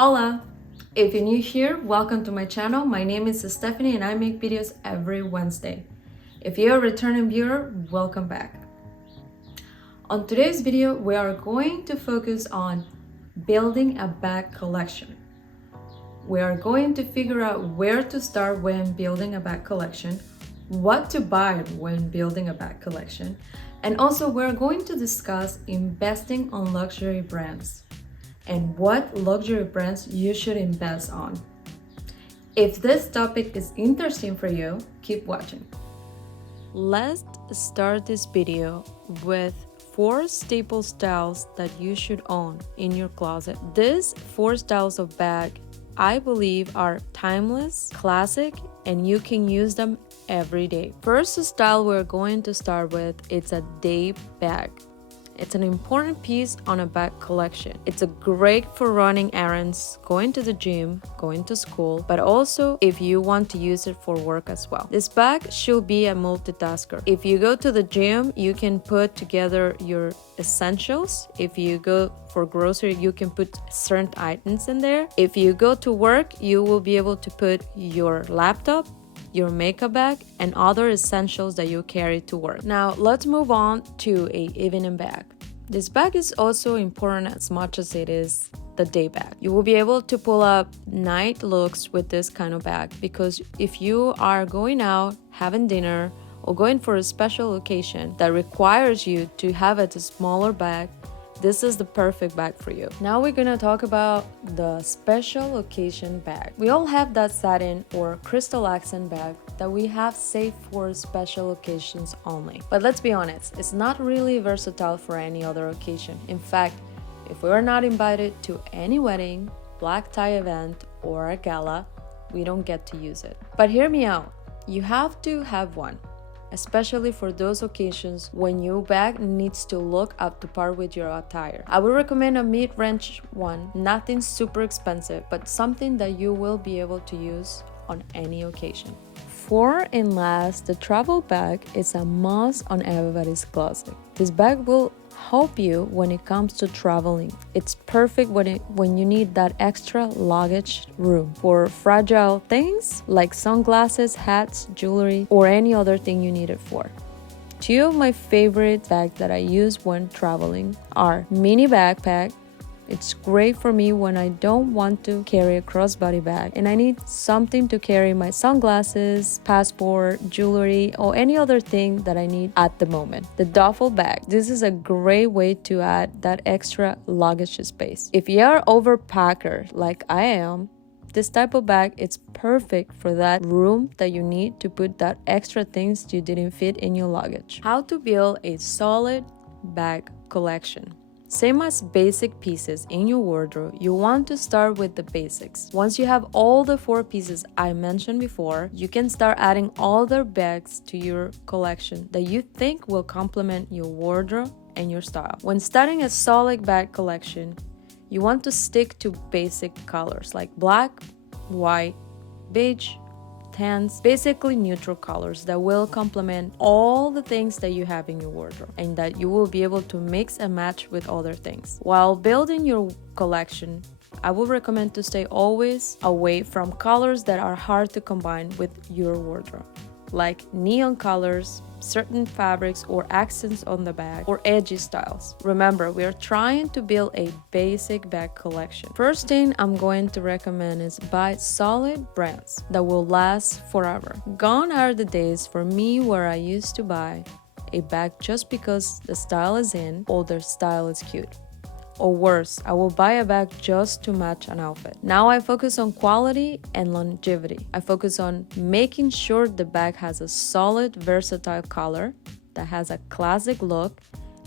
Hola! If you're new here, welcome to my channel. My name is Stephanie and I make videos every Wednesday. If you're a returning viewer, welcome back. On today's video, we are going to focus on building a bag collection. We are going to figure out where to start when building a bag collection, what to buy when building a bag collection, and also we're going to discuss investing on luxury brands and what luxury brands you should invest on. If this topic is interesting for you, keep watching. Let's start this video with 4 staple styles that you should own in your closet. These 4 styles of bag, I believe, are timeless, classic, and you can use them every day. First style we're going to start with, it's a day bag. It's an important piece on a bag collection. It's a great for running errands, going to the gym, going to school, but also if you want to use it for work as well. This bag should be a multitasker. If you go to the gym, you can put together your essentials. If you go for grocery, you can put certain items in there. If you go to work, you will be able to put your laptop, your makeup bag, and other essentials that you carry to work. Now let's move on to a evening bag. This bag is also important as much as it is the day bag. You will be able to pull up night looks with this kind of bag, because if you are going out, having dinner, or going for a special occasion that requires you to have a smaller bag, this is the perfect bag for you. Now we're gonna talk about the special occasion bag. We all have that satin or crystal accent bag that we have saved for special occasions only. But let's be honest, it's not really versatile for any other occasion. In fact, if we are not invited to any wedding, black tie event, or a gala, we don't get to use it. But hear me out, you have to have one, especially for those occasions when your bag needs to look up to par with your attire. I would recommend a mid-range one, nothing super expensive, but something that you will be able to use on any occasion. For and last, the travel bag is a must on everybody's closet. This bag will help you when it comes to traveling. It's perfect when you need that extra luggage room for fragile things like sunglasses, hats, jewelry, or any other thing you need it for. 2 of my favorite bags that I use when traveling are mini backpack. It's great for me when I don't want to carry a crossbody bag and I need something to carry my sunglasses, passport, jewelry, or any other thing that I need at the moment. The duffel bag. This is a great way to add that extra luggage space. If you are overpacker like I am, this type of bag is perfect for that room that you need to put that extra things you didn't fit in your luggage. How to build a solid bag collection. Same as basic pieces in your wardrobe, you want to start with the basics. Once you have all the 4 pieces I mentioned before, you can start adding other bags to your collection that you think will complement your wardrobe and your style. When starting a solid bag collection, you want to stick to basic colors like black, white, beige, tans, basically neutral colors that will complement all the things that you have in your wardrobe and that you will be able to mix and match with other things. While building your collection, I would recommend to stay always away from colors that are hard to combine with your wardrobe, like neon colors, certain fabrics or accents on the bag, or edgy styles. Remember, we are trying to build a basic bag collection. First thing I'm going to recommend is buy solid brands that will last forever. Gone are the days for me where I used to buy a bag just because the style is in or their style is cute. Or worse, I will buy a bag just to match an outfit. Now I focus on quality and longevity. I focus on making sure the bag has a solid, versatile color that has a classic look,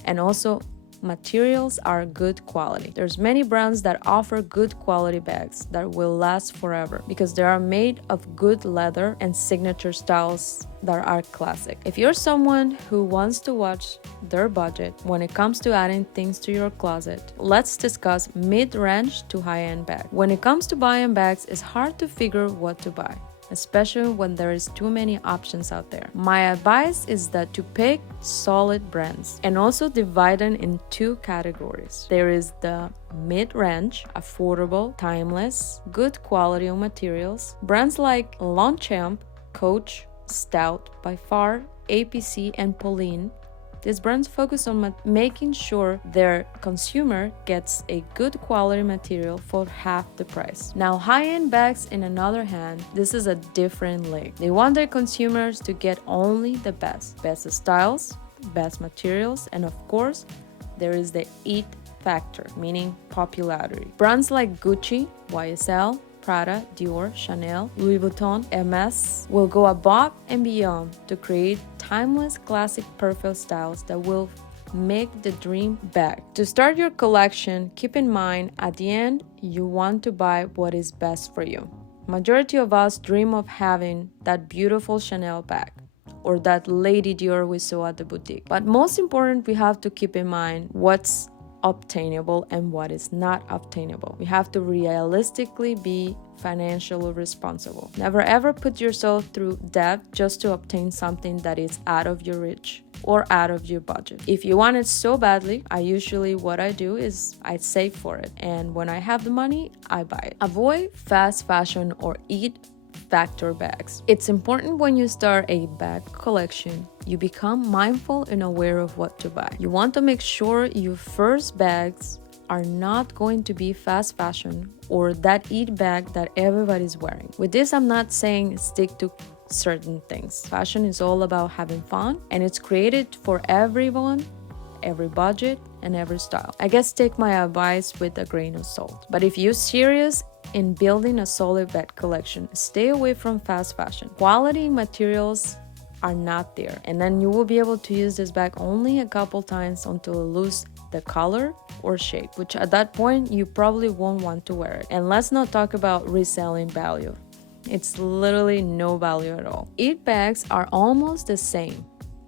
and also materials are good quality. There's many brands that offer good quality bags that will last forever because they are made of good leather and signature styles that are classic. If you're someone who wants to watch their budget when it comes to adding things to your closet, let's discuss mid-range to high-end bags. When it comes to buying bags, it's hard to figure what to buy. especially when there is too many options out there. My advice is that to pick solid brands and also divide them in two categories. There is the mid-range, affordable, timeless, good quality of materials. Brands like Longchamp, Coach, Stout, By Far, APC, and Pauline. These brands focus on making sure their consumer gets a good quality material for half the price. Now, high-end bags, in another hand, this is a different league. They want their consumers to get only the best styles, best materials, and of course, there is the it factor, meaning popularity. Brands like Gucci, YSL, Prada, Dior, Chanel, Louis Vuitton, Hermes will go above and beyond to create timeless, classic, perfect styles that will make the dream bag. To start your collection, keep in mind at the end, you want to buy what is best for you. Majority of us dream of having that beautiful Chanel bag or that Lady Dior we saw at the boutique. But most important, we have to keep in mind what's obtainable and what is not obtainable. We have to realistically be financially responsible. Never ever put yourself through debt just to obtain something that is out of your reach or out of your budget. If you want it so badly, what I do is I save for it, and when I have the money, I buy it. Avoid fast fashion or it factor bags. It's important when you start a bag collection, you become mindful and aware of what to buy. You want to make sure your first bags are not going to be fast fashion or that it bag that everybody's wearing. With this, I'm not saying stick to certain things. Fashion is all about having fun, and it's created for everyone, every budget, and every style. I guess take my advice with a grain of salt. But if you're serious in building a solid bag collection, stay away from fast fashion. Quality materials are not there, and then you will be able to use this bag only a couple times until it loses the color or shape, which at that point you probably won't want to wear it. And let's not talk about reselling value. It's literally no value at all. It bags are almost the same.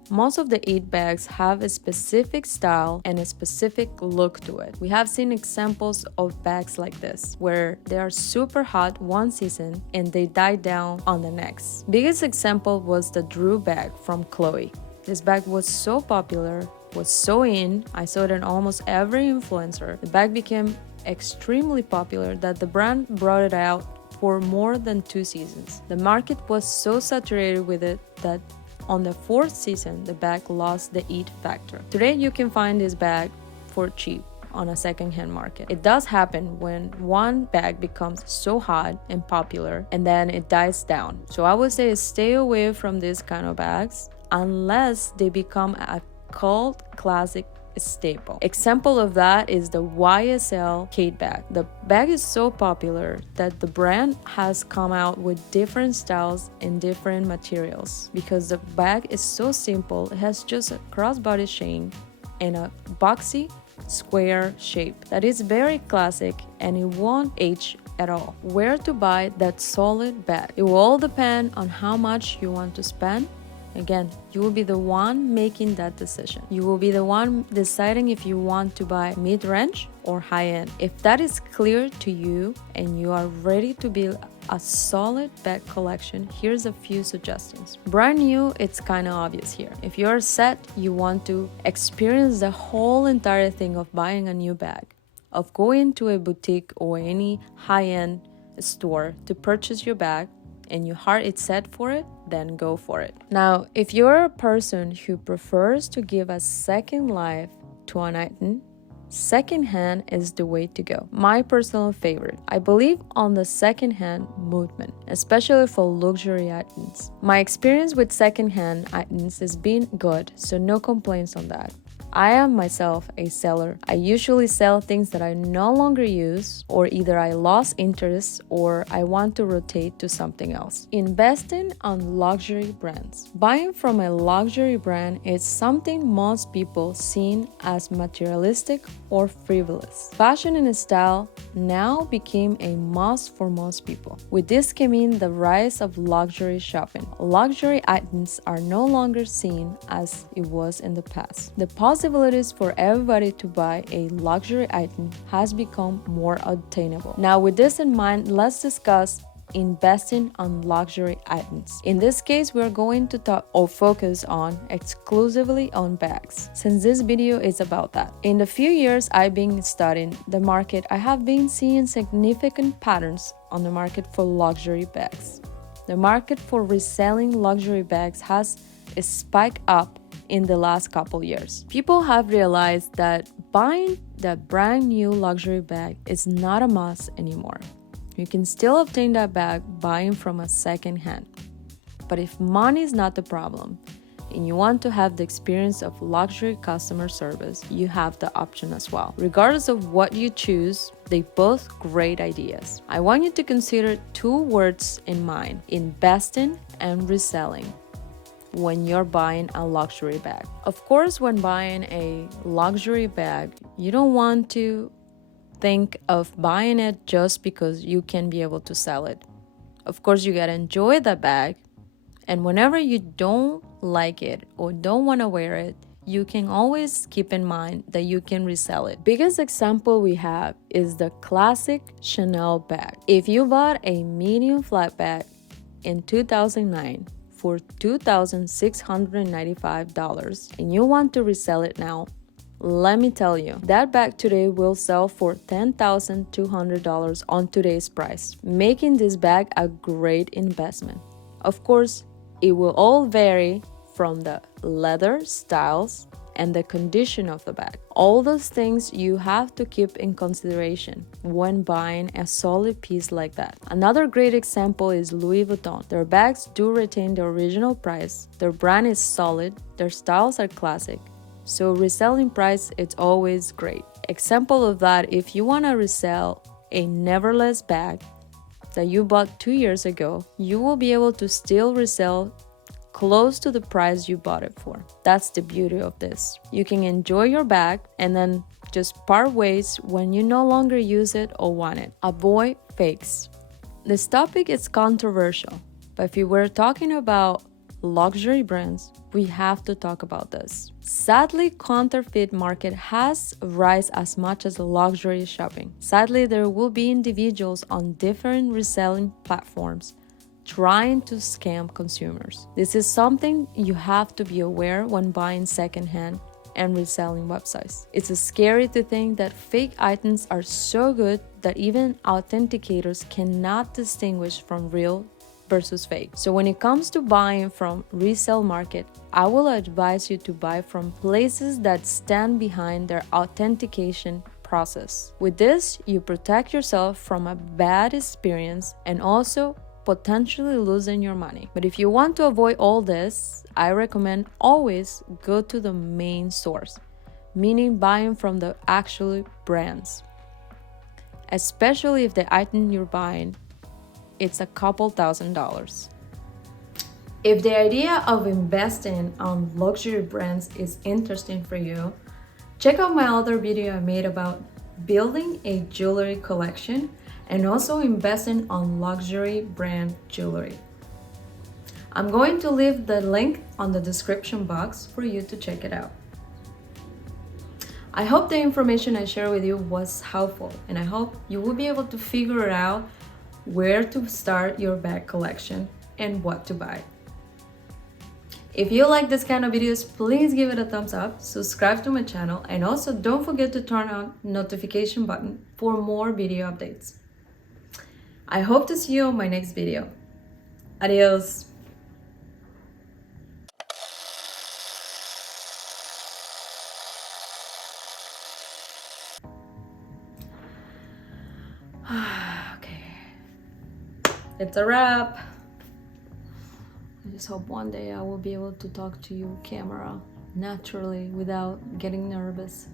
Most of the it bags have a specific style and a specific look to it. We have seen examples of bags like this, where they are super hot one season and they die down on the next. Biggest example was the Drew bag from Chloe. This bag was so popular, was so in, I saw it in almost every influencer. The bag became extremely popular that the brand brought it out for more than 2 seasons. The market was so saturated with it that on the 4th season, the bag lost the it factor. Today, you can find this bag for cheap on a second-hand market. It does happen when one bag becomes so hot and popular and then it dies down. So I would say stay away from these kind of bags unless they become a cult classic staple. Example of that is the YSL Kate bag. The bag is so popular that the brand has come out with different styles and different materials because the bag is so simple. It has just a crossbody chain and a boxy square shape that is very classic and it won't age at all. Where to buy that solid bag? It will all depend on how much you want to spend. Again, you will be the one making that decision. You will be the one deciding if you want to buy mid-range or high-end. If that is clear to you and you are ready to build a solid bag collection, here's a few suggestions. Brand new, it's kind of obvious here. If you're set, you want to experience the whole entire thing of buying a new bag, of going to a boutique or any high-end store to purchase your bag, and your heart is set for it, then go for it. Now, if you're a person who prefers to give a second life to an item, secondhand is the way to go. My personal favorite. I believe on the secondhand movement, especially for luxury items. My experience with secondhand items has been good, so no complaints on that. I am myself a seller. I usually sell things that I no longer use, or either I lost interest or I want to rotate to something else. Investing on luxury brands. Buying from a luxury brand is something most people see as materialistic or frivolous. Fashion and style now became a must for most people. With this came in the rise of luxury shopping. Luxury items are no longer seen as it was in the past. The possibilities for everybody to buy a luxury item has become more obtainable. Now, with this in mind, let's discuss investing on luxury items. In this case, we are going to talk or focus on exclusively on bags, since this video is about that. In the few years I've been studying the market, I have been seeing significant patterns on the market for luxury bags. The market for reselling luxury bags has spiked up in the last couple years. People have realized that buying that brand new luxury bag is not a must anymore. You can still obtain that bag buying from a second hand. But if money is not the problem, and you want to have the experience of luxury customer service, you have the option as well. Regardless of what you choose, they both great ideas. I want you to consider two words in mind: investing and reselling when you're buying a luxury bag. Of course, when buying a luxury bag, you don't want to think of buying it just because you can be able to sell it. Of course, you gotta enjoy the bag, and whenever you don't like it or don't want to wear it, you can always keep in mind that you can resell it. Biggest example we have is the classic Chanel bag. If you bought a medium flat bag in 2009 for $2,695 and you want to resell it now, let me tell you, that bag today will sell for $10,200 on today's price, making this bag a great investment. Of course, it will all vary from the leather, styles, and the condition of the bag. All those things you have to keep in consideration when buying a solid piece like that. Another great example is Louis Vuitton. Their bags do retain the original price, their brand is solid, their styles are classic, so reselling price it's always great. Example of that, if you want to resell a Neverless bag that you bought 2 years ago, you will be able to still resell close to the price you bought it for. That's the beauty of this. You can enjoy your bag and then just part ways when you no longer use it or want it. Avoid fakes. This topic is controversial, but if you were talking about luxury brands, we have to talk about this. Sadly, counterfeit market has rise as much as luxury shopping. Sadly, there will be individuals on different reselling platforms trying to scam consumers. This is something you have to be aware when buying secondhand and reselling websites. It's scary to think that fake items are so good that even authenticators cannot distinguish from real versus fake. So when it comes to buying from resale market, I will advise you to buy from places that stand behind their authentication process. With this, you protect yourself from a bad experience and also potentially losing your money. But if you want to avoid all this, I recommend always go to the main source, meaning buying from the actual brands, especially if the item you're buying it's a couple $1,000s. If the idea of investing on luxury brands is interesting for you, check out my other video I made about building a jewelry collection and also investing on luxury brand jewelry. I'm going to leave the link on the description box for you to check it out. I hope the information I share with you was helpful, and I hope you will be able to figure out where to start your bag collection and what to buy. If you like this kind of videos, please give it a thumbs up, subscribe to my channel, and also don't forget to turn on notification button for more video updates. I hope to see you on my next video. Adios. Okay, it's a wrap. I just hope one day I will be able to talk to you camera naturally without getting nervous.